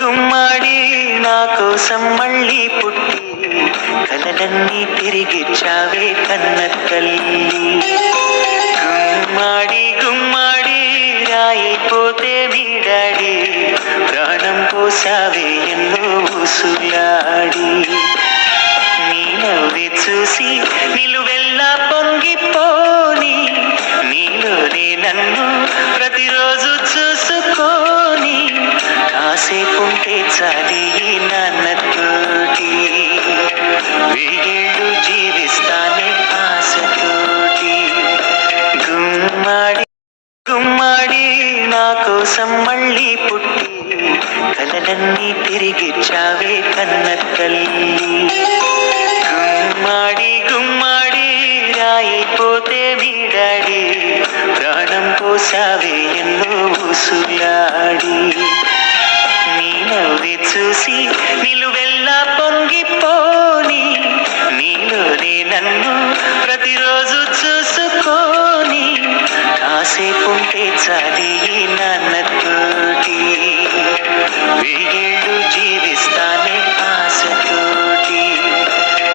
గుమ్మాడి నా కోసం మళ్ళీ పుట్టి కలలన్నీ తిరిగిచ్చావే కన్న తల్లి. గుమ్మాడి గుమ్మాడి రాయిపోతే వీడాడి ప్రాణం పోసావే ఎన్నో ఊసులాడి. నీ నవ్వి చూసి నిలువెల్లా పొంగిపోని నీలోనే నన్ను ప్రతిరోజు చూసుకోని కాసేపుంటే చాలి నాన్నతోటి వెయ్యేళ్ళు జీవిస్తానే ఆశతోటి. గుమ్మాడి గుమ్మాడి నా కోసం మళ్ళీ పుట్టి కలలన్నీ తిరిగిచ్చావే కన్న తల్లి. గుమ్మాడి గుమ్మాడి రాయిపోతే వీడాడి ప్రాణం పోసావే ఎన్నో ఊసులాడి. నీ నవ్వి చూసి నిలువెల్లా పొంగిపోని నీలోనే నన్ను ప్రతిరోజు చూసుకోని కాసేపుంటే చాలి నాన్నతోటి వెయ్యేళ్ళు జీవిస్తానే